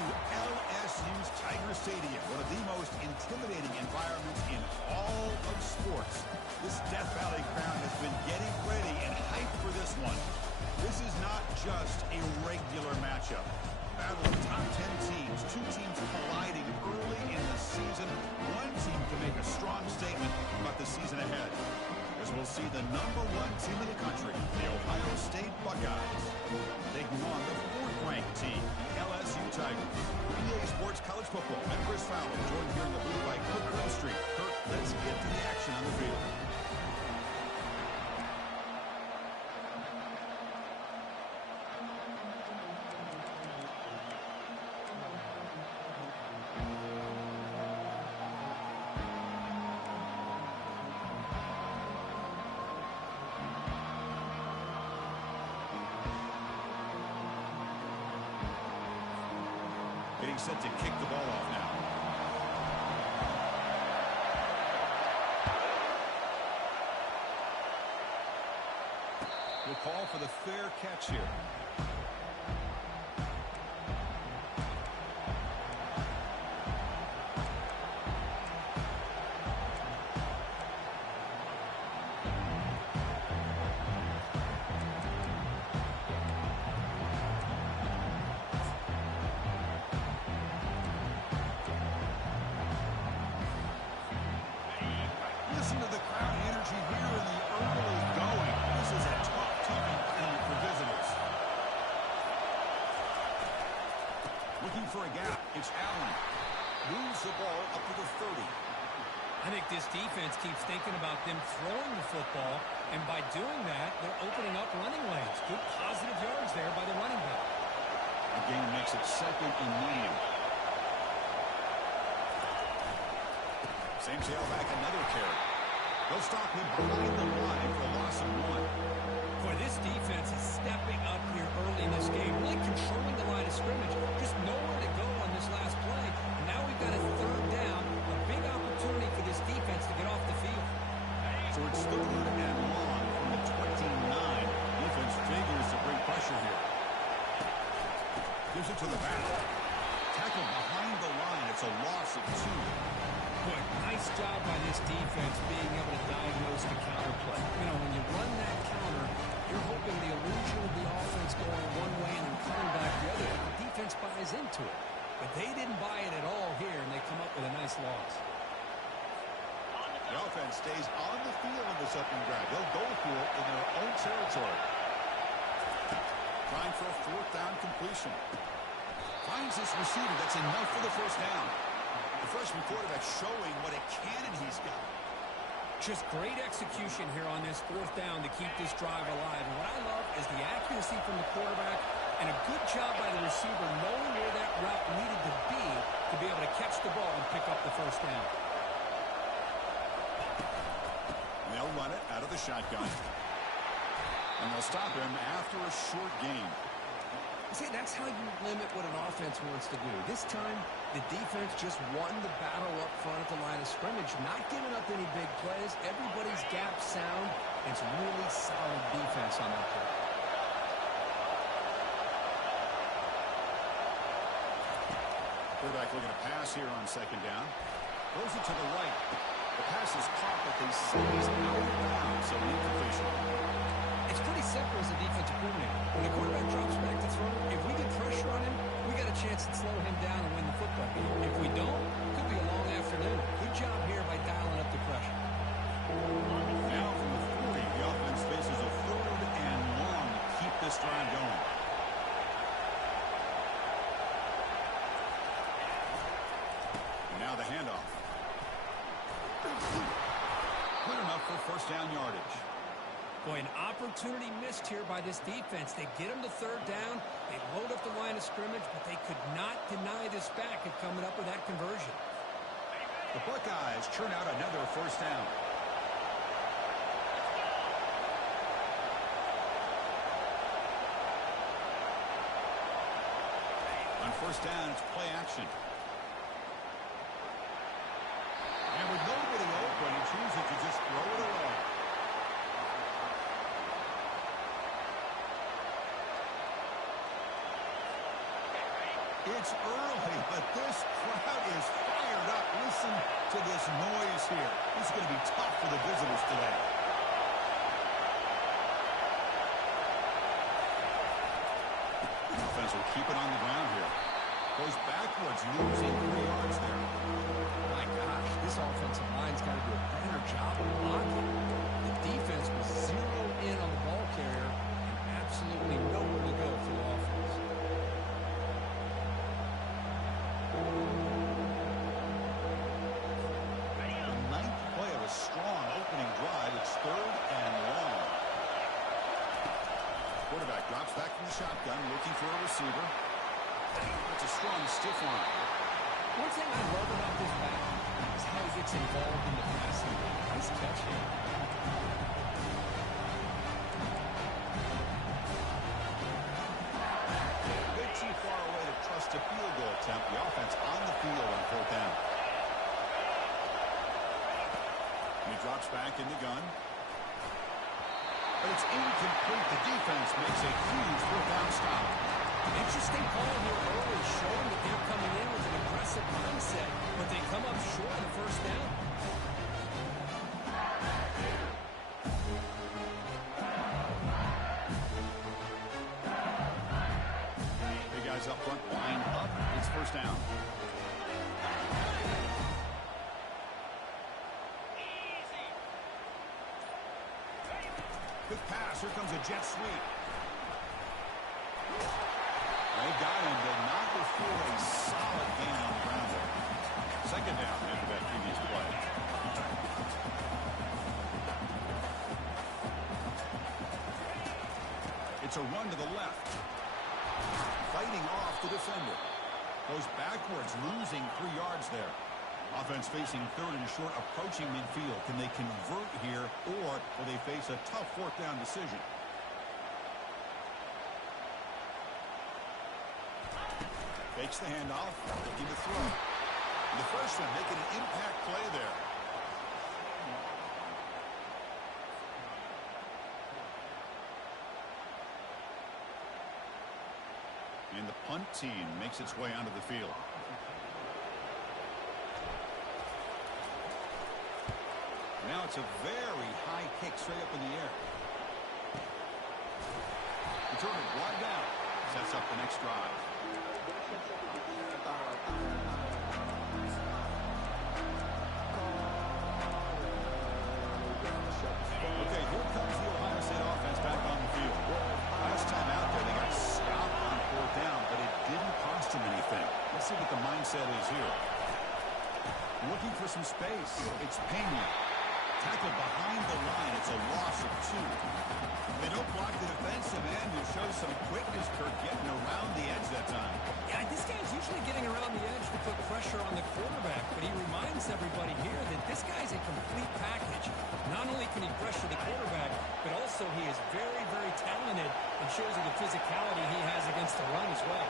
to LSU's Tiger Stadium, one of the most intimidating environments in all of sports. This Death Valley crowd has been getting ready and hyped for this one. This is not just a regular matchup. Battle of top 10 teams, two teams colliding early in the season. One team to make a strong statement about the season ahead, as we'll see the #1 team in the country, the Ohio State Buckeyes, taking on the 4th-ranked team, LSU Tigers. EA Sports College Football. I'm Chris Fowler, joined here in the booth by Kirk Street. Kirk, let's get to the action on the field. Getting set to kick the ball off now. We'll call for the fair catch here. Listen to the crowd energy here in the early going. This is a tough TV field for visitors. Looking for a gap. It's Allen. Moves the ball up to the 30. I think this defense keeps thinking about them throwing the football, and by doing that, they're opening up running lanes. Good positive yards there by the running back. The game makes it 2nd and medium. Same tailback, another carry. They'll stop him behind the line for a loss of 1. Boy, this defense is stepping up here early in this game, really controlling the line of scrimmage. Just nowhere to go on this last play. And now we've got a 3rd down, a big opportunity for this defense to get off the field. So it's 3rd and long from the 29. Defense figures to bring pressure here. Gives it to the back. Tackle behind the line. It's a loss of 2. Boy, nice job by this defense being able to diagnose the counter play. You know, when you run that counter, you're hoping the illusion of the offense going one way and then coming back the other. The defense buys into it. But they didn't buy it at all here, and they come up with a nice loss. The offense stays on the field in this opening drive. They'll go for it in their own territory. Trying for a 4th down completion. Finds this receiver. That's enough for the 1st down. The freshman quarterback showing what a cannon he's got. Just great execution here on this 4th down to keep this drive alive. And what I love is the accuracy from the quarterback and a good job by the receiver knowing where that route needed to be able to catch the ball and pick up the 1st down. They'll run it out of the shotgun. And they'll stop him after a short gain. See, that's how you limit what an offense wants to do. This time, the defense just won the battle up front at the line of scrimmage, not giving up any big plays. Everybody's gap sound. It's really solid defense on that play. Quarterback looking to pass here on 2nd down. Throws it to the right. The pass is caught, but they say he's out of bounds, so incompletion. It's pretty simple as a defensive coordinator. When the quarterback drops back to throw, if we get pressure on him, we got a chance to slow him down and win the football game. If we don't, it could be a long afternoon. Good job here by dialing up the pressure. Now from the 40, the offense faces a 3rd and long to keep this drive going. And now the handoff. Good enough for 1st down yardage. Boy, an opportunity missed here by this defense. They get him to 3rd down. They load up the line of scrimmage, but they could not deny this back of coming up with that conversion. The Buckeyes churn out another 1st down. On 1st down, it's play action. And with nobody open, he chooses to just throw it away. It's early, but this crowd is fired up. Listen to this noise here. This is going to be tough for the visitors today. Offense will keep it on the ground here. Goes backwards, losing 3 yards there. My gosh, this offensive line's got to do a better job of blocking. The defense was zeroed in on the ball carrier and absolutely nowhere to go for the offense. The 9th play of a strong opening drive. It's 3rd and long. Quarterback drops back from the shotgun, looking for a receiver. It's a strong stiff arm. One thing I love about this back is how he gets involved in the passing game. Nice catch here. A bit too far away to trust a field goal attempt. The offense on the field on 4th down. And he drops back in the gun. But it's incomplete. The defense makes a huge 4th down stop. Interesting call here early, showing that they're coming in with an aggressive mindset, but they come up short on the 1st down. Big guys up front, line up. It's 1st down. Quick pass. Here comes a jet sweep. They got him, but not before a solid gain on the ground there. 2nd down after that previous play. It's a run to the left. Fighting off the defender. Goes backwards, losing 3 yards there. Offense facing 3rd and short, approaching midfield. Can they convert here, or will they face a tough 4th down decision? Fakes the handoff, looking to throw. And the first one making an impact play there. And the punt team makes its way onto the field. Now it's a very high kick straight up in the air. Return it brought down. Sets up the next drive. Okay, here comes the Ohio State offense back on the field. Last time out there, they got stopped on 4th down, but it didn't cost them anything. Let's see what the mindset is here. Looking for some space. It's Pena. Tackled behind the line. It's a loss of 2. They don't block the defensive end, who shows some quickness, Kirk, getting around the edge that time. Yeah, this guy's usually getting around the edge to put pressure on the quarterback, but he reminds everybody here that this guy's a complete package. Not only can he pressure the quarterback, but also he is very, very talented and shows you the physicality he has against the run as well.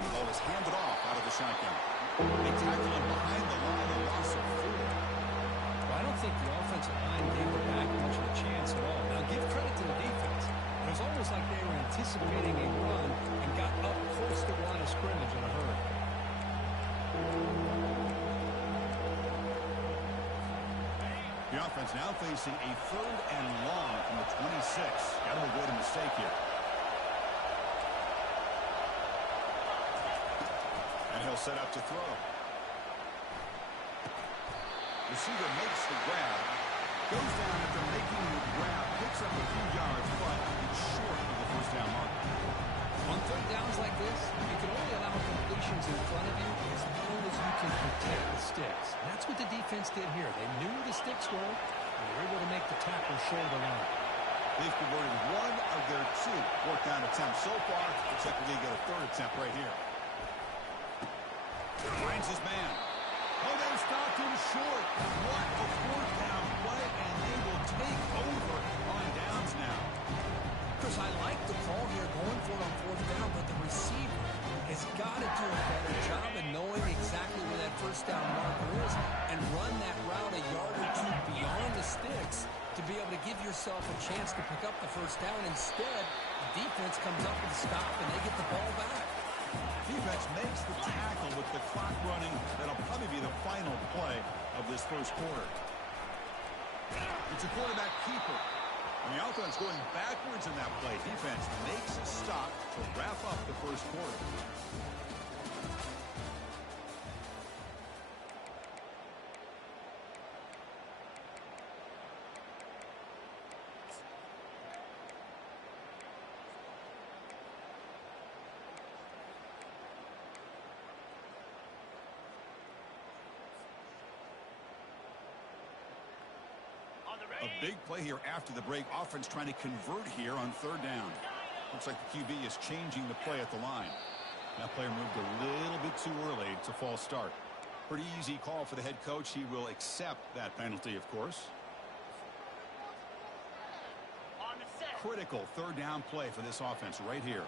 The ball is handed off out of the shotgun. They tackle him behind the line, a loss of 4. Well, I don't think the offensive line gave the back much of a chance at all. Now, give credit to the defense. It was almost like they were anticipating a run and got up close to the line of scrimmage in a hurry. The offense now facing a 3rd and long from the 26. Got to avoid a mistake here. And he'll set up to throw. Receiver makes the grab. Goes down after making the grab. Picks up a few yards, but it's short of the 1st down mark. On 3rd downs like this, you can only allow completions in front of you as long as you can protect the sticks. And that's what the defense did here. They knew where the sticks were, and they were able to make the tackle shoulder line. They've converted 1 of their 2 4th down attempts so far. Looks like they get a 3rd attempt right here. Finds his man. Oh, they stopped him short. What a 4th down play, and they will take over on downs now. Chris, I like the call here going for it on 4th down, but the receiver has got to do a better job of knowing exactly where that 1st down marker is and run that route a yard or 2 beyond the sticks to be able to give yourself a chance to pick up the first down. Instead, the defense comes up with a stop, and they get the ball back. Defense makes the tackle with the clock running. That'll probably be the final play of this first quarter. It's a quarterback keeper. And the offense going backwards in that play. Defense makes a stop to wrap up the first quarter. A big play here after the break. Offense trying to convert here on third down. Looks like the QB is changing the play at the line. That player moved a little bit too early. It's a false start. Pretty easy call for the head coach. He will accept that penalty, of course. Critical third down play for this offense right here.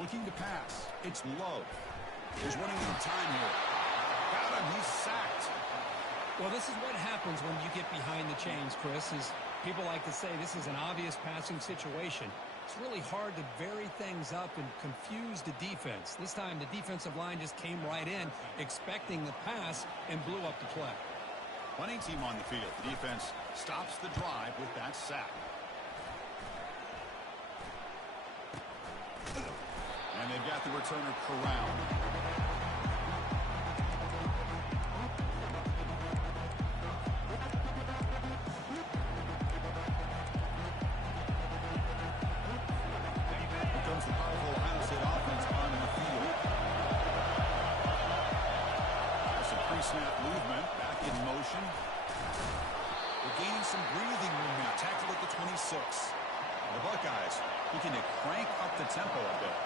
Looking to pass. It's low. He's running out of time here. Got him. He's sacked. Well, this is what happens when you get behind the chains, Chris. Is people like to say this is an obvious passing situation. It's really hard to vary things up and confuse the defense. This time the defensive line just came right in expecting the pass and blew up the play. Punting team on the field. The defense stops the drive with that sack. And they've got the returner corralled. Snap movement, back in motion. We're gaining some breathing room now. Tackle at the 26. The Buckeyes looking to crank up the tempo a bit.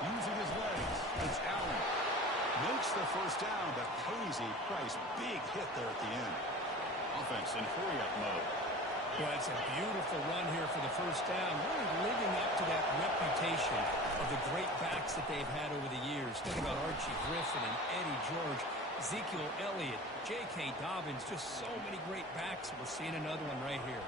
Using his legs, it's Allen. Makes the first down, but pays a price. Big hit there at the end. Offense in hurry-up mode. Well, it's a beautiful run here for the first down. Really living up to that reputation of the great backs that they've had over the years. Think about Archie Griffin and Eddie George, Ezekiel Elliott, J.K. Dobbins, just so many great backs. We're seeing another one right here.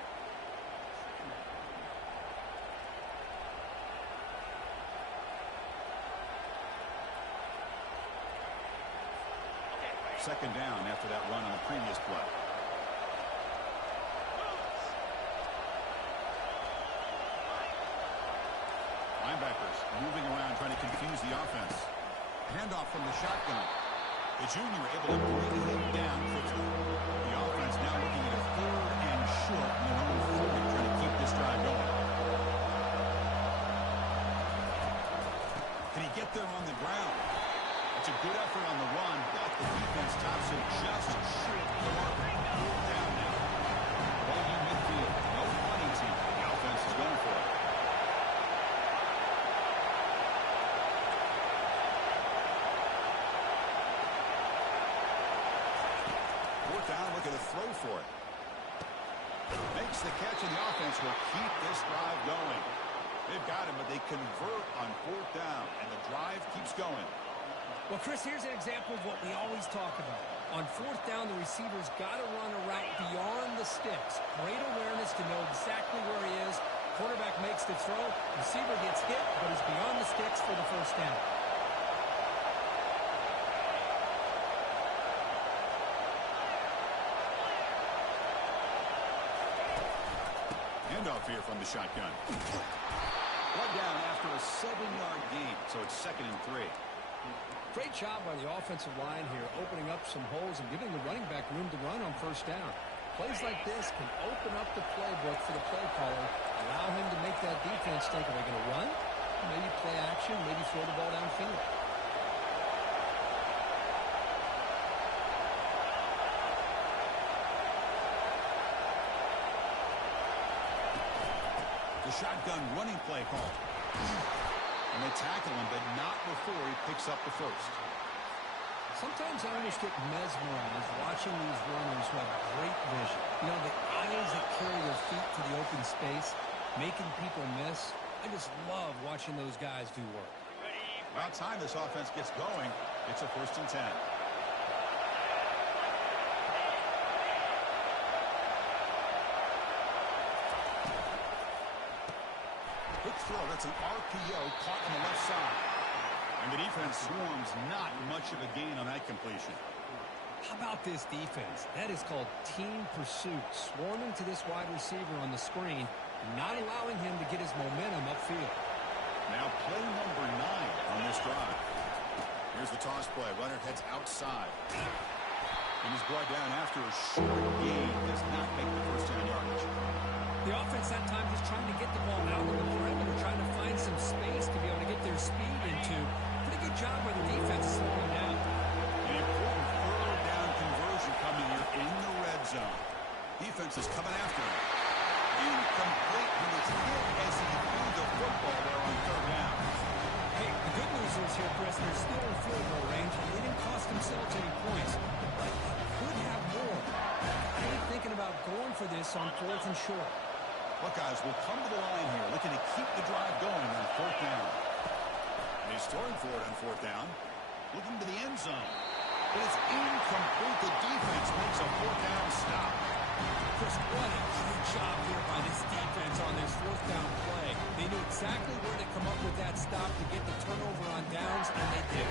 Second down after that run on the previous play. Linebackers moving around, trying to confuse the offense. Handoff from the shotgun. The junior able to bring him down quickly. The offense now looking at a third and short in their own 40, trying to keep this drive going. Can he get there on the ground? It's a good effort on the run, but the defense stops him just short of the mark. Down now. Ball in midfield. No punting team. The offense is going for it. Down, look at a throw for it. Makes the catch, and the offense will keep this drive going. They've got him, but they convert on fourth down, and the drive keeps going. Well, Chris, here's an example of what we always talk about. On fourth down, the receiver's got to run a route beyond the sticks. Great awareness to know exactly where he is. Quarterback makes the throw. Receiver gets hit, but he's beyond the sticks for the first down. Handoff here from the shotgun. One down after a 7-yard gain, so it's 2nd and 3. Great job by the offensive line here, opening up some holes and giving the running back room to run on first down. Plays like this can open up the playbook for the play caller, allow him to make that defense think, are they going to run? Maybe play action, maybe throw the ball downfield. The shotgun running play call. And they tackle him, but not before he picks up the first. Sometimes I almost get mesmerized watching these runners who have great vision. You know, the eyes that carry their feet to the open space, making people miss. I just love watching those guys do work. About time this offense gets going. It's a 1st and 10. Quick throw. That's an RPO caught on the left side. And the defense swarms, not much of a gain on that completion. How about this defense? That is called team pursuit. Swarming to this wide receiver on the screen, not allowing him to get his momentum upfield. Now play number 9 on this drive. Here's the toss play. Runner heads outside. And he's brought down after a short gain. Does not make the first down yardage. The offense that time is trying to get the ball out of the perimeter, trying to find some space to be able to get their speed into. Pretty good job by the defense to slow him down. An important 3rd down conversion coming here in the red zone. Defense is coming after him. Incomplete. He was hit as he threw the football there on 3rd down. Hey, the good news is here, Chris, they're still in field goal range, and they didn't cost themselves any points. But they could have more. I ain't thinking about going for this on 4th and short. Buckeyes will come to the line here, looking to keep the drive going on 4th down. And he's throwing for it on 4th down. Looking to the end zone. But it's incomplete. The defense makes a 4th down stop. Chris, what a great job here by this defense on this 4th down play. They knew exactly where to come up with that stop to get the turnover on downs, and they did.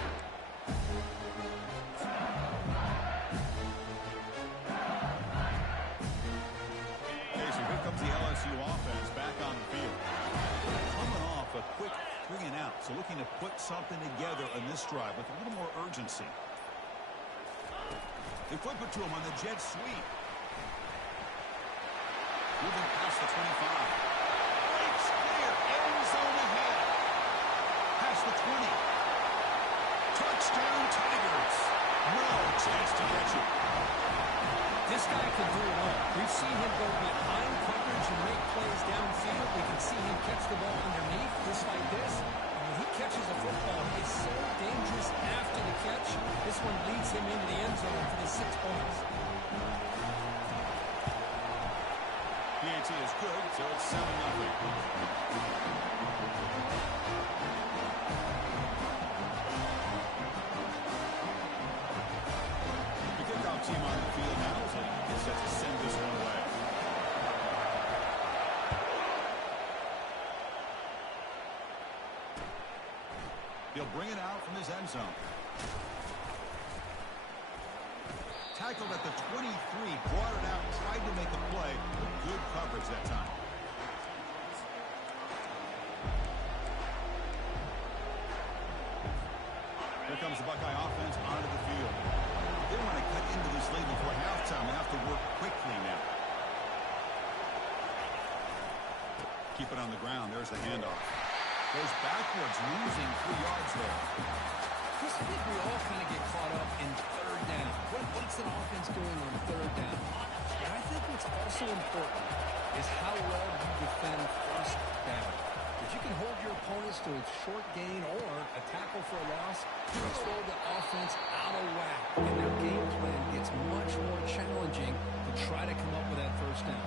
Okay, so here comes the LSU offense back on the field. Coming off a quick 3 and out, so looking to put something together on this drive with a little more urgency. They flip it to him on the jet sweep. Moving past the 25. Breaks clear. End zone ahead. Past the 20. Touchdown Tigers. No chance to catch it. This guy can do it all. We've seen him go behind coverage and make plays downfield. We can see him catch the ball underneath, just like this. And when he catches a football, he's so dangerous after the catch. This one leads him into the end zone for the 6 points. PAT is good, so it's 7-0. The kickoff team on the field now is set to send this one away. He'll bring it out from his end zone. Tackled at the 23, brought it out, tried to make a play, but good coverage that time. Here comes the Buckeye offense onto the field. They want to cut into this lead before halftime. They have to work quickly now. Keep it on the ground. There's the handoff. Goes backwards, losing 3 yards there. Chris, I think we all kind of get caught up in 3rd down. What's an offense doing on 3rd down? But I think what's also important is how well you defend 1st down. If you can hold your opponents to a short gain or a tackle for a loss, you throw the offense out of whack, and their game plan gets much more challenging to try to come up with that 1st down.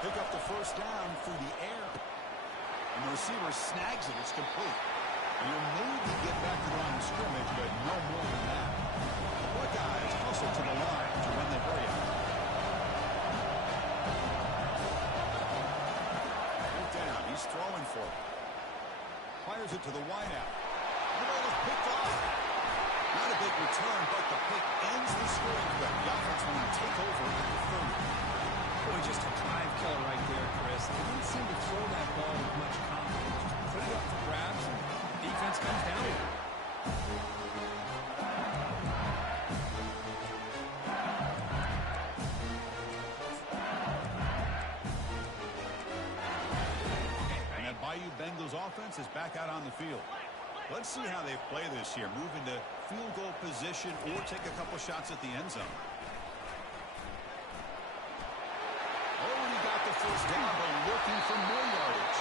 Pick up the 1st down through the air. And the receiver snags it. It's complete. And you'll maybe get back to the line of scrimmage, but no more than that. The Buckeyes hustle to the line to win the area. Look down. He's throwing for it. Fires it to the wideout. The ball is picked off. Not a big return, but the pick ends the scoring threat. The offense will now take over at the 30. Boy, just a drive killer right there, Chris. They didn't seem to throw that ball with much confidence. Just put it up for grabs, and the defense comes down with it. And that Bayou Bengals offense is back out on the field. Let's see how they play this year. Move into field goal position or take a couple shots at the end zone. Already got the 1st down, but looking for more yardage.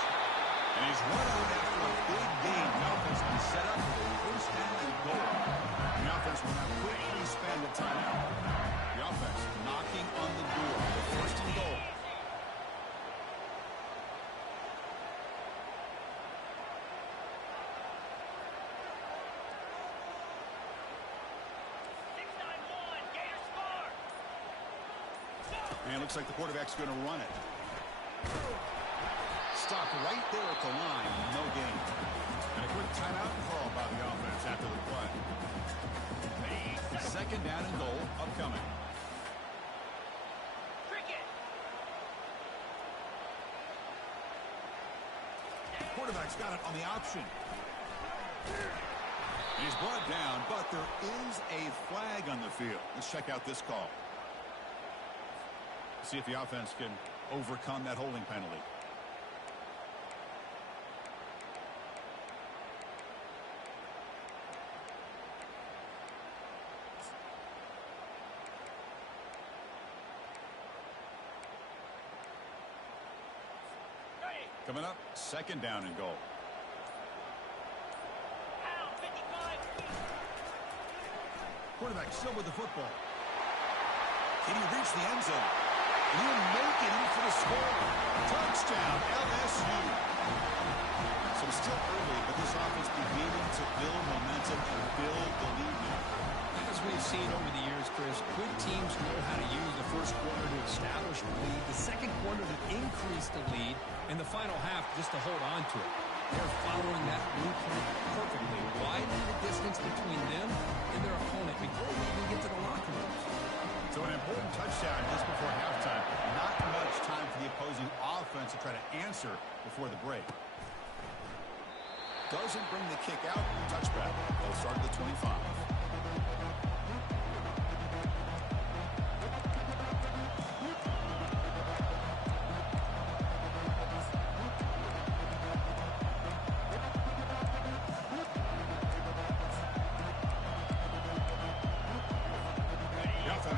And he's run out after a big gain. The offense can set up for the first down and goal. The offense will now quickly spend the timeout. The offense knocking on the door for first and goal. And it looks like the quarterback's going to run it. Stopped right there at the line. No gain. And a quick timeout call by the offense after the play. Second down and goal upcoming. Quarterback's got it on the option. And he's brought down, but there is a flag on the field. Let's check out this call. See if the offense can overcome that holding penalty. Coming up, second down and goal. Quarterback still with the football. Can he reach the end zone? And he'll make it in for the score. Touchdown, LSU. So it's still early, but this offense beginning to build momentum and build the lead now. As we've seen over the years, Chris, good teams know how to use the first quarter to establish the lead, the second quarter to increase the lead, and the final half just to hold on to it. They're following that blueprint perfectly, widening the distance between them and their opponent before we even get to the locker rooms. So an important touchdown just before halftime. Not much time for the opposing offense to try to answer before the break. Doesn't bring the kick out. Touchback. They'll start at the 25.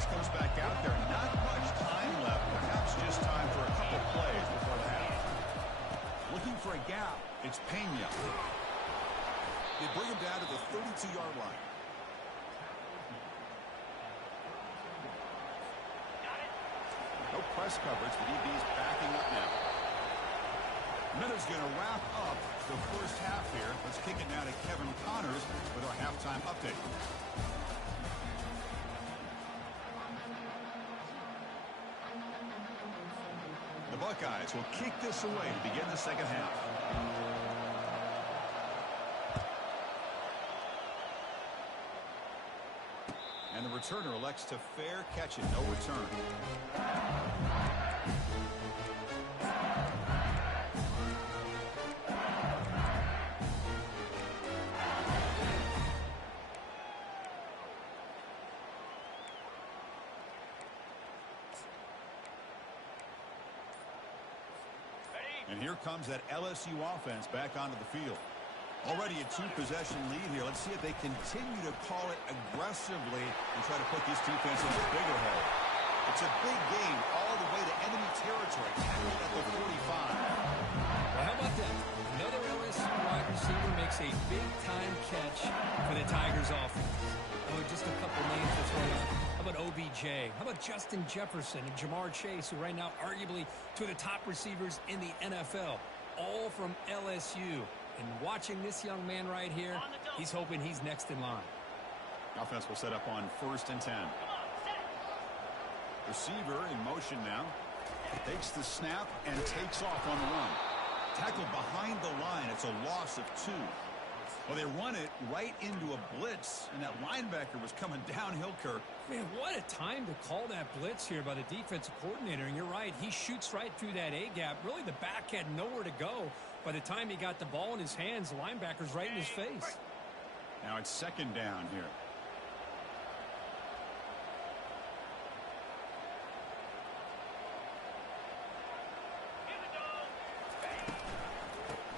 Comes back out there. Not much time left. Perhaps just time for a couple plays before the half. Looking for a gap. It's Pena. They bring him down to the 32-yard line. No press coverage. The DB's backing up now. Miller's going to wrap up the first half here. Let's kick it now to Kevin Connors with our halftime update. The Buckeyes will kick this away to begin the second half. And the returner elects to fair catch it. No return. And here comes that LSU offense back onto the field. Already a two-possession lead here. Let's see if they continue to call it aggressively and try to put this defense in a bigger hole. It's a big game all the way to enemy territory, tackled at the 45. Well, how about that? Another LSU wide receiver makes a big-time catch for the Tigers offense. Oh, just a couple names to throw out. How about OBJ? How about Justin Jefferson and Jamar Chase, who right now arguably two of the top receivers in the NFL, all from LSU. And watching this young man right here, he's hoping he's next in line. Offense will set up on 1st and 10. Receiver in motion now. Takes the snap and takes off on the run. Tackled behind the line. It's a loss of 2. Well, they run it right into a blitz, and that linebacker was coming downhill, Kirk. Man, what a time to call that blitz here by the defensive coordinator. And you're right, he shoots right through that A-gap. Really, the back had nowhere to go. By the time he got the ball in his hands, the linebacker's right in his face. Now it's second down here.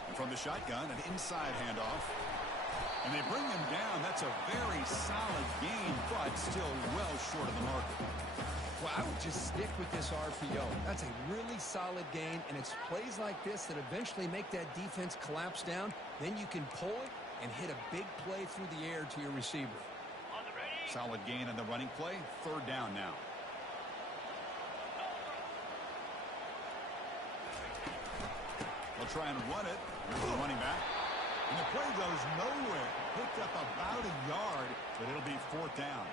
And from the shotgun, an inside handoff. And they bring him down. That's a very solid gain, but still well short of the mark. Well, I would just stick with this RPO. That's a really solid gain, and it's plays like this that eventually make that defense collapse down. Then you can pull it and hit a big play through the air to your receiver. Solid gain on the running play. Third down now. They'll try and run it. Here's the running back. And the play goes nowhere. Picked up about a yard, but it'll be fourth down.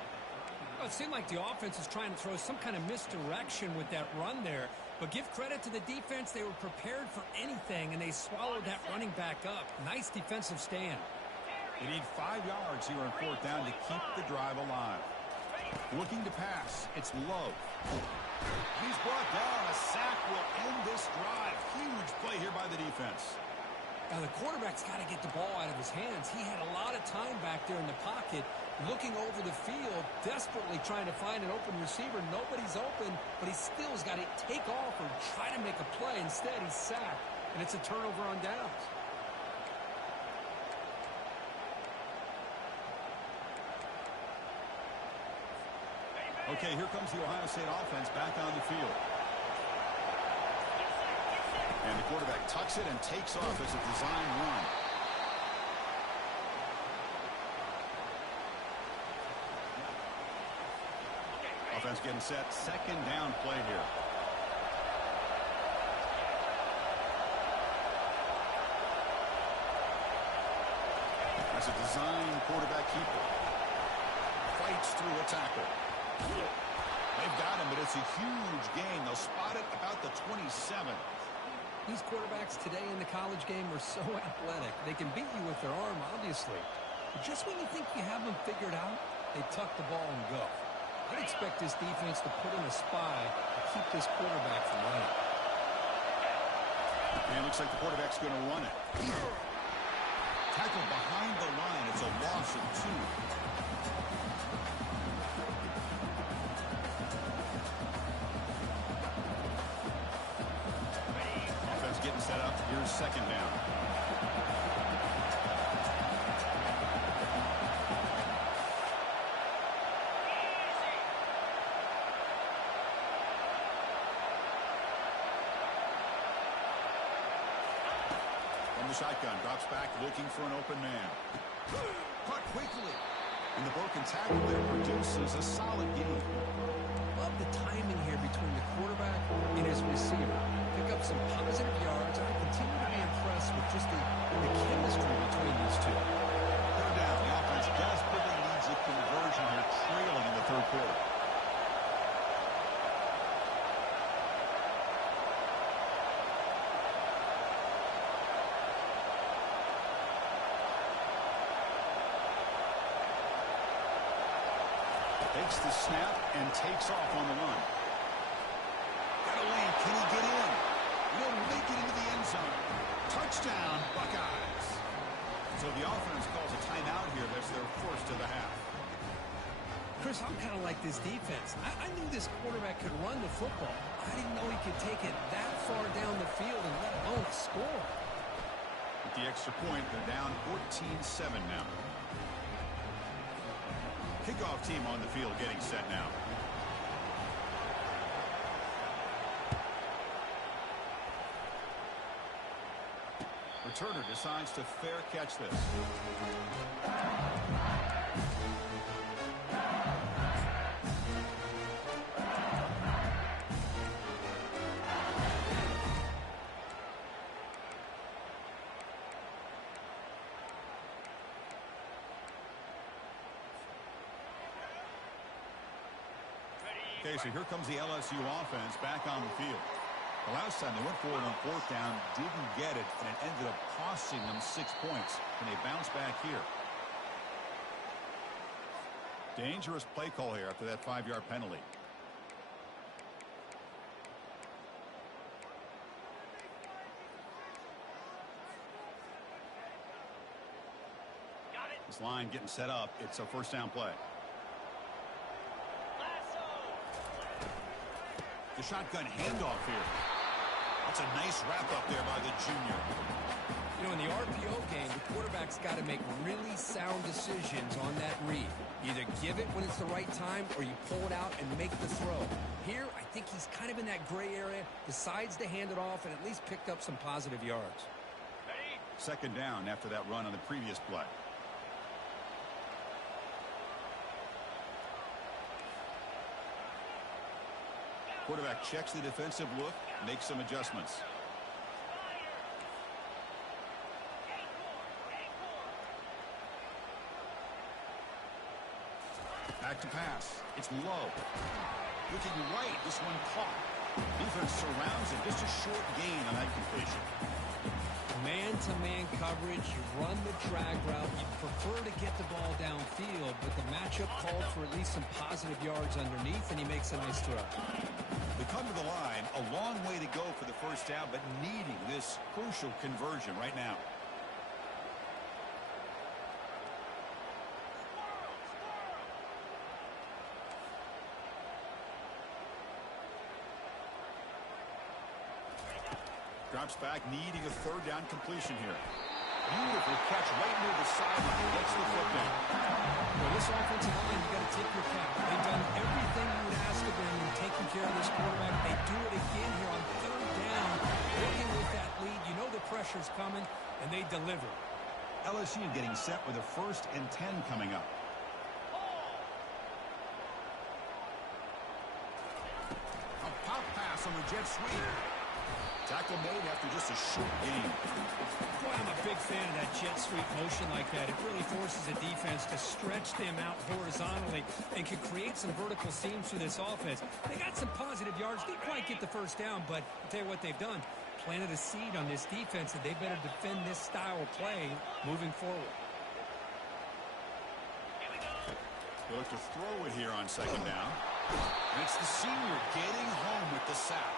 Well, it seemed like the offense was trying to throw some kind of misdirection with that run there. But give credit to the defense. They were prepared for anything, and they swallowed that running back up. Nice defensive stand. They need 5 yards here on fourth down to keep the drive alive. Looking to pass. It's Love. He's brought down. A sack will end this drive. Huge play here by the defense. Now, the quarterback's got to get the ball out of his hands. He had a lot of time back there in the pocket, looking over the field, desperately trying to find an open receiver. Nobody's open, but he still has got to take off or try to make a play. Instead, he's sacked, and it's a turnover on downs. Okay, here comes the Ohio State offense back on the field. And the quarterback tucks it and takes off as a design run. Offense getting set. Second down play here. That's a design quarterback keeper. Fights through a tackle. They've got him, but it's a huge gain. They'll spot it about the 27. These quarterbacks today in the college game are so athletic. They can beat you with their arm, obviously. But just when you think you have them figured out, they tuck the ball and go. I'd expect this defense to put in a spy to keep this quarterback from running. And it looks like the quarterback's going to run it. Tackle behind the line. It's a loss of 2. Getting set up. Here's second down. From the shotgun, drops back looking for an open man. Caught quickly. And the broken tackle there produces a solid gain. Love the timing here between the quarterback and his receiver. Pick up some positive yards. I continue to be impressed with just the chemistry between these two. Third down. The offense desperately needs a conversion here, trailing in the third quarter. Takes the snap and takes off on the run. Got a lane. Can he get in? He'll make it into the end zone. Touchdown, Buckeyes. So the offense calls a timeout here. That's their first of the half. Chris, I'm kind of like this defense. I knew this quarterback could run the football. I didn't know he could take it that far down the field and let alone score. With the extra point, they're down 14-7 now. Kickoff team on the field getting set now. Returner decides to fair catch this. Okay, so here comes the LSU offense back on the field. The last time they went for it on fourth down, didn't get it, and it ended up costing them 6 points. And they bounce back here. Dangerous play call here after that 5-yard penalty. This line getting set up. It's a first down play. The shotgun handoff here. That's a nice wrap up there by the junior. You know, in the RPO game, the quarterback's got to make really sound decisions on that read. Either give it when it's the right time or you pull it out and make the throw. Here, I think he's kind of in that gray area, decides to hand it off and at least picked up some positive yards. Second down after that run on the previous play. Quarterback checks the defensive look, makes some adjustments. Back to pass. It's low. Looking right, this one caught. Defense surrounds it. Just a short gain on that completion. Man-to-man coverage, you run the drag route. You prefer to get the ball downfield, but the matchup called for at least some positive yards underneath, and he makes a nice throw. They come to the line, a long way to go for the first down, but needing this crucial conversion right now. Drops back, needing a third down completion here. Beautiful catch right near the sideline. Gets the foot down. Well, this offensive line, you got to tip your cap. They've done everything you would ask of them in taking care of this quarterback. They do it again here on third down. Working with that lead, you know the pressure's coming, and they deliver. LSU getting set with a 1st and 10 coming up. A pop pass on the jet sweep. Tackle made after just a short gain. Boy, I'm a big fan of that jet sweep motion like that. It really forces the defense to stretch them out horizontally and can create some vertical seams for this offense. They got some positive yards. Didn't quite get the first down, but I'll tell you what they've done. Planted a seed on this defense that they better defend this style of play moving forward. They look to throw it here on second down. And it's the senior getting home with the sack.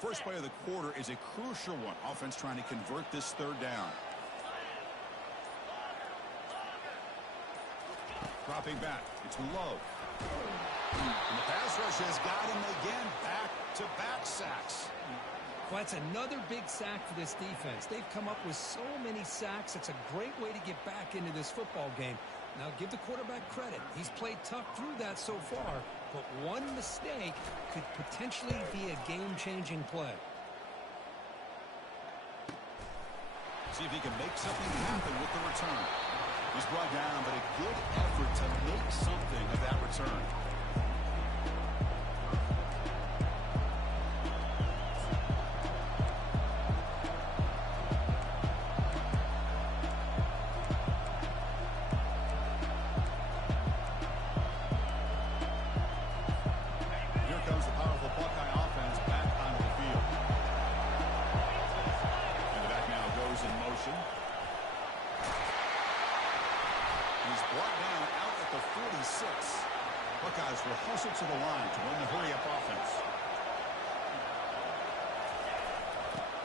First play of the quarter is a crucial one. Offense trying to convert this third down. Dropping back. It's low. And the pass rush has got him again. Back-to-back sacks. Well, that's another big sack for this defense. They've come up with so many sacks. It's a great way to get back into this football game. Now, give the quarterback credit. He's played tough through that so far, but one mistake could potentially be a game-changing play. See if he can make something happen with the return. He's brought down, but a good effort to make something of that return. Buckeyes will hustle to the line to run the hurry-up offense.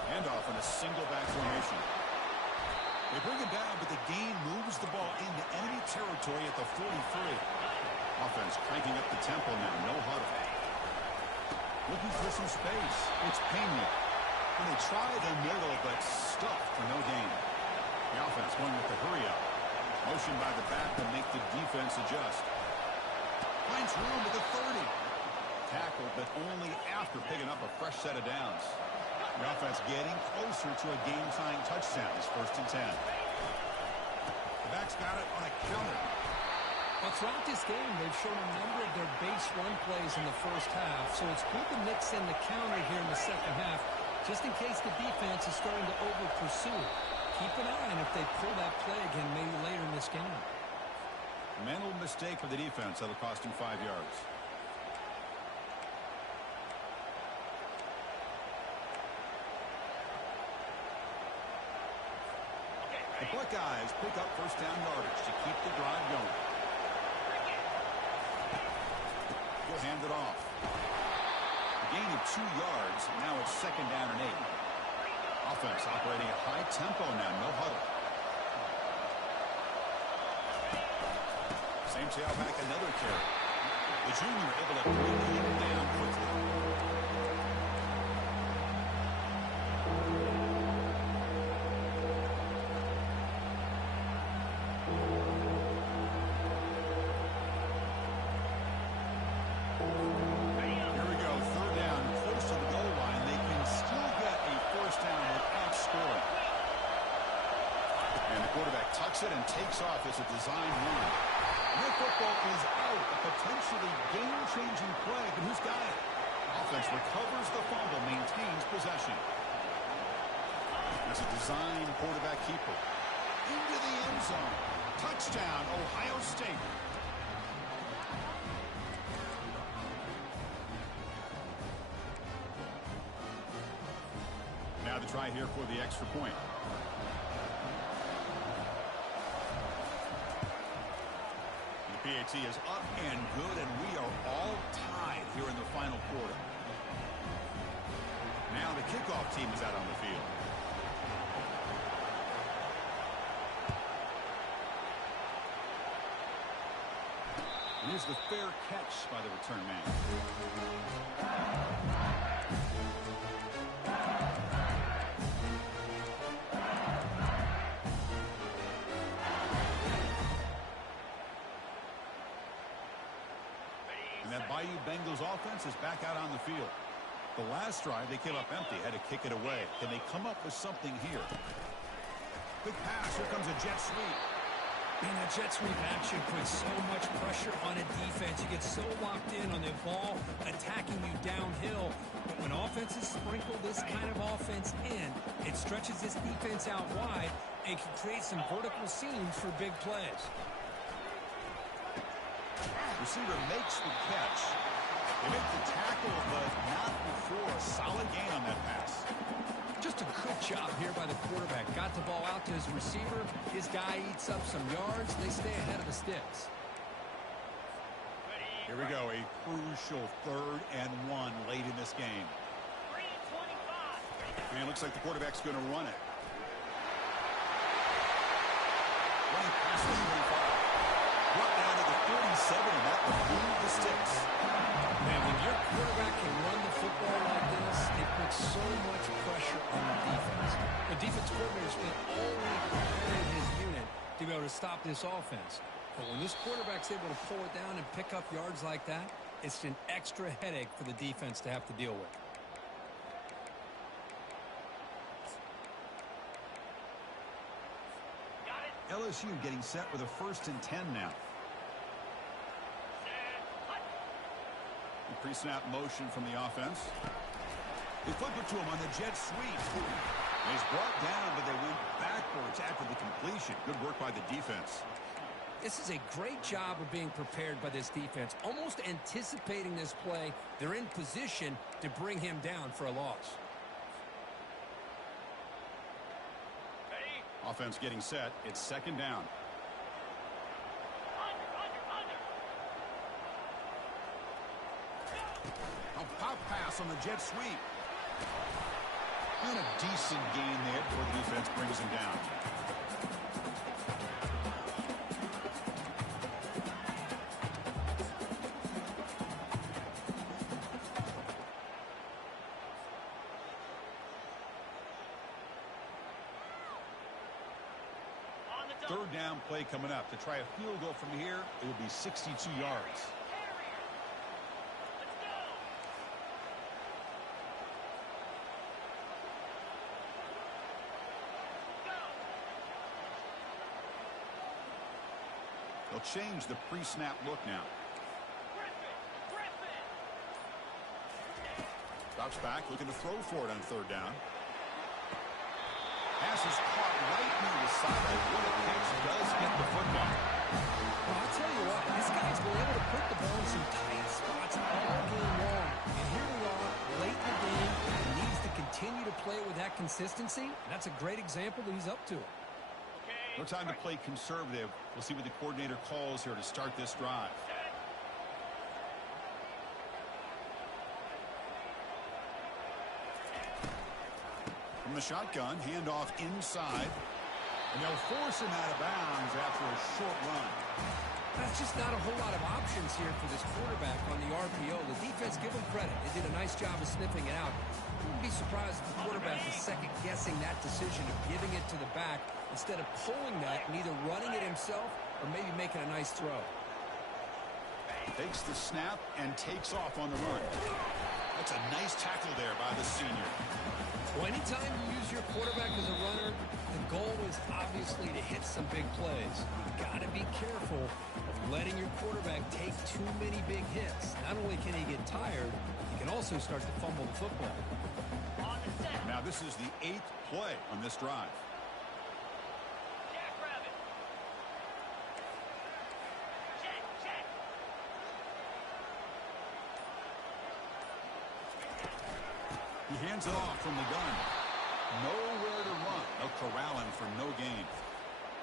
Handoff in a single-back formation. They bring it down, but the gain moves the ball into enemy territory at the 43. Offense cranking up the tempo now. No huddle. Looking for some space. It's Pena. And they try the middle, but stuffed for no gain. The offense going with the hurry-up. Motion by the back to make the defense adjust. Finds room at the 30. Tackled, but only after picking up a fresh set of downs. The offense getting closer to a game-tying touchdown. It's 1st and 10. The back's got it on a counter. Well, throughout this game, they've shown a number of their base run plays in the first half, so it's good to mix in the counter here in the second half, just in case the defense is starting to over-pursue. Keep an eye on if they pull that play again maybe later in this game. Mental mistake for the defense that'll cost him 5 yards. The Buckeyes pick up first down yardage to keep the drive going. will hand it off. A gain of 2 yards. Now it's 2nd down and 8. Offense operating at high tempo now. No huddle. Same tailback, another carry. The junior able to bring him down quickly. Here we go, 3rd down, close to the goal line. They can still get a 1st down without scoring. And the quarterback tucks it and takes off as a design run. The football is out. A potentially game-changing play, but who's got it? Offense recovers the fumble, maintains possession. It's a design quarterback keeper. Into the end zone. Touchdown, Ohio State. Now the try here for the extra point. PAT is up and good, and we are all tied here in the final quarter. Now the kickoff team is out on the field. And here's the fair catch by the return man. And that Bayou Bengals offense is back out on the field. The last drive, they came up empty, had to kick it away. Can they come up with something here? Good pass. Here comes a jet sweep. Man, that jet sweep action puts so much pressure on a defense. You get so locked in on the ball attacking you downhill. But when offenses sprinkle this kind of offense in, it stretches this defense out wide and can create some vertical seams for big plays. Receiver makes the catch. They make the tackle, but not before a solid gain on that pass. Just a good job here by the quarterback. Got the ball out to his receiver. His guy eats up some yards. They stay ahead of the sticks. Here we go, a crucial 3rd and 1 late in this game. And it looks like the quarterback's going to run it. Running past the 35. Brought down to the 47, and that will move the sticks. Man, when your quarterback can run the football like this, it puts so much pressure on the defense. The defense coordinator's been all week preparing his unit to be able to stop this offense. But when this quarterback's able to pull it down and pick up yards like that, it's an extra headache for the defense to have to deal with. LSU getting set with a 1st and 10 now. The pre-snap motion from the offense. They flip it to him on the jet sweep. He's brought down, but they went backwards after the completion. Good work by the defense. This is a great job of being prepared by this defense, almost anticipating this play. They're in position to bring him down for a loss. Offense getting set. It's 2nd down. A pop pass on the jet sweep. And a decent gain there before the defense brings him down. Third down play coming up. To try a field goal from here, it would be 62 yards. They'll change the pre-snap look now. Drops back, looking to throw for it on 3rd down. Pass is caught right near the sideline. What a catch, does get the football. Well, I'll tell you what, this guy's been able to put the ball in some tight spots all game long. And here we are, late in the game, and needs to continue to play with that consistency. And that's a great example that he's up to it. No time to play conservative. We'll see what the coordinator calls here to start this drive. From the shotgun, handoff inside. And they'll force him out of bounds after a short run. That's just not a whole lot of options here for this quarterback on the RPO. The defense, give them credit. They did a nice job of sniffing it out. Wouldn't be surprised if the quarterback is second-guessing that decision of giving it to the back instead of pulling that and either running it himself or maybe making a nice throw. Takes the snap and takes off on the run. That's a nice tackle there by the senior. Well, anytime you use your quarterback as a runner, the goal is obviously to hit some big plays. You've got to be careful of letting your quarterback take too many big hits. Not only can he get tired, he can also start to fumble the football. Now this is the 8th play on this drive. He hands it off from the gun. Nowhere to run. They'll corral him for no gain.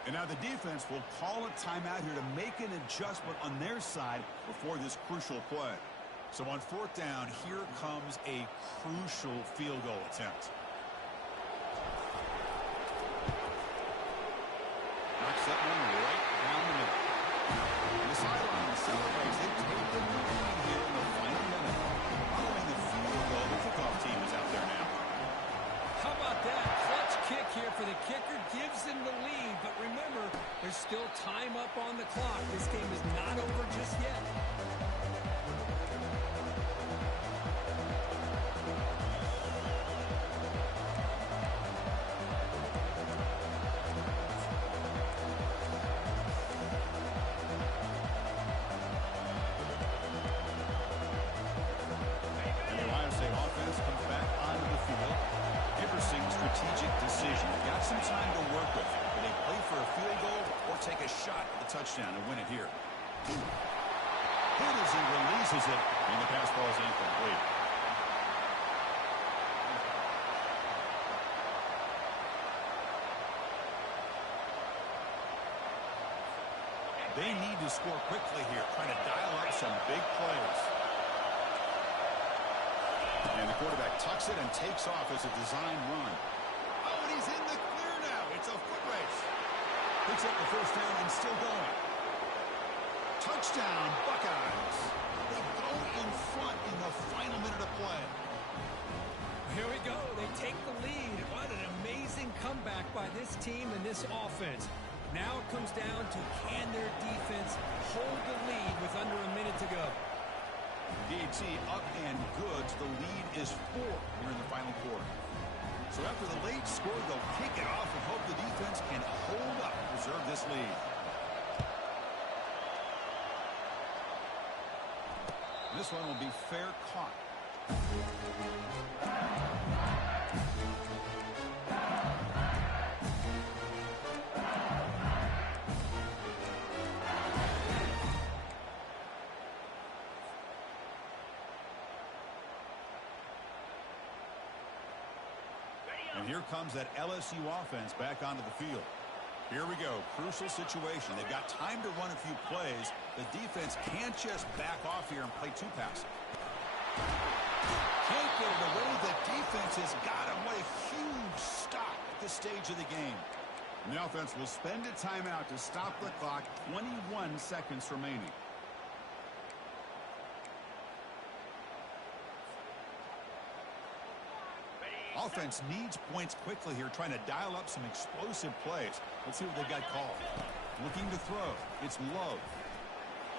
And now the defense will call a timeout here to make an adjustment on their side before this crucial play. So on 4th down, here comes a crucial field goal attempt. Knocks that one right down the middle. And the sideline celebrates. They've taken the lead here in the final minute. Following the field goal, the kickoff team is out there now. How about that? Clutch kick here for the kicker. Gives him the lead. But remember, there's still time up on the clock. This game is not over just yet. Strategic decision. Got some time to work with. Will they play for a field goal or take a shot at the touchdown and win it here? Hit as he releases it, and the pass ball is incomplete. They need to score quickly here, trying to dial up some big plays. And the quarterback tucks it and takes off as a design run. Oh, and he's in the clear now. It's a foot race. Picks up the first down and still going. Touchdown, Buckeyes. They go in front in the final minute of play. Here we go. They take the lead. What an amazing comeback by this team and this offense. Now it comes down to can their defense hold the lead with under a minute to go. DT up and good. The lead is 4 here in the final quarter. So after the late score, they'll kick it off and hope the defense can hold up and preserve this lead. This one will be fair caught. And here comes that LSU offense back onto the field. Here we go. Crucial situation. They've got time to run a few plays. The defense can't just back off here and play too passive. Can't get it away. The defense has got him. What a huge stop at this stage of the game. And the offense will spend a timeout to stop the clock. 21 seconds remaining. Offense needs points quickly here, trying to dial up some explosive plays. Let's see what they've got called. Looking to throw. It's Love.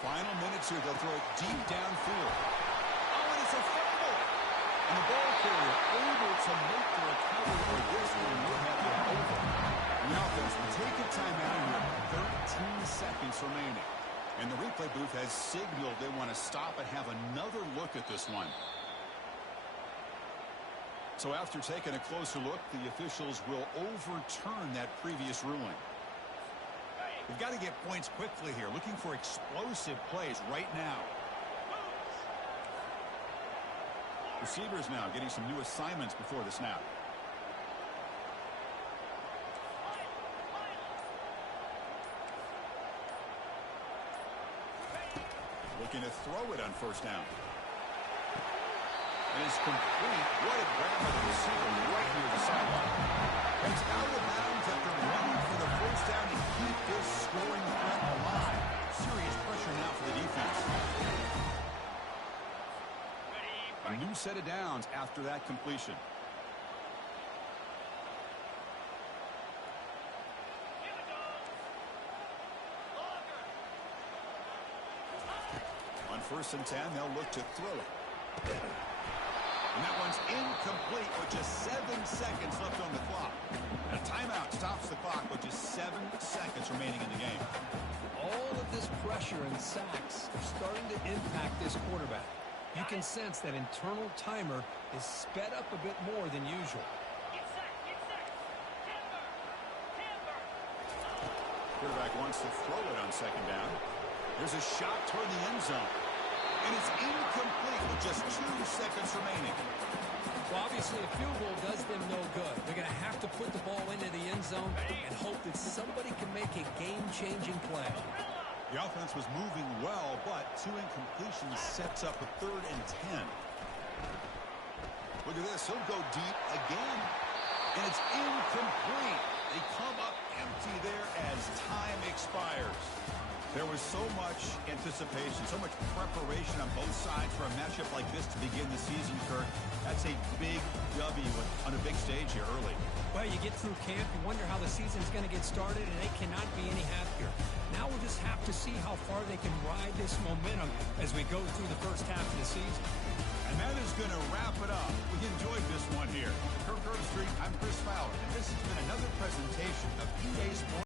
Final minutes here. They'll throw it deep downfield. Oh, and it's a fumble. And the ball carrier able to make the recovery for this one will have it over. And the offense will take a timeout here. 13 seconds remaining. And the replay booth has signaled they want to stop and have another look at this one. So after taking a closer look, the officials will overturn that previous ruling. We've got to get points quickly here, looking for explosive plays right now. Receivers now getting some new assignments before the snap. Looking to throw it on first down. And it's complete. What a grab by the receiver right near the sideline. It's out of bounds after running for the first down to keep this scoring threat alive. Serious pressure now for the defense. A new set of downs after that completion. On 1st and 10, they'll look to throw it. And that one's incomplete with just 7 seconds left on the clock. And a timeout stops the clock with just 7 seconds remaining in the game. All of this pressure and sacks are starting to impact this quarterback. You can sense that internal timer is sped up a bit more than usual. Quarterback wants to throw it on 2nd down. There's a shot toward the end zone. And it's incomplete with just 2 seconds remaining. Well, obviously, a field goal does them no good. They're going to have to put the ball into the end zone and hope that somebody can make a game-changing play. The offense was moving well, but 2 incompletions sets up a 3rd and 10. Look at this. He'll go deep again. And it's incomplete. They come up empty there as time expires. There was so much anticipation, so much preparation on both sides for a matchup like this to begin the season, Kirk. That's a big W on a big stage here early. Well, you get through camp, you wonder how the season's going to get started, and they cannot be any happier. Now we'll just have to see how far they can ride this momentum as we go through the first half of the season. And that is going to wrap it up. We enjoyed this one here. Kirk Herbstreit, I'm Chris Fowler, and this has been another presentation of EA Sports.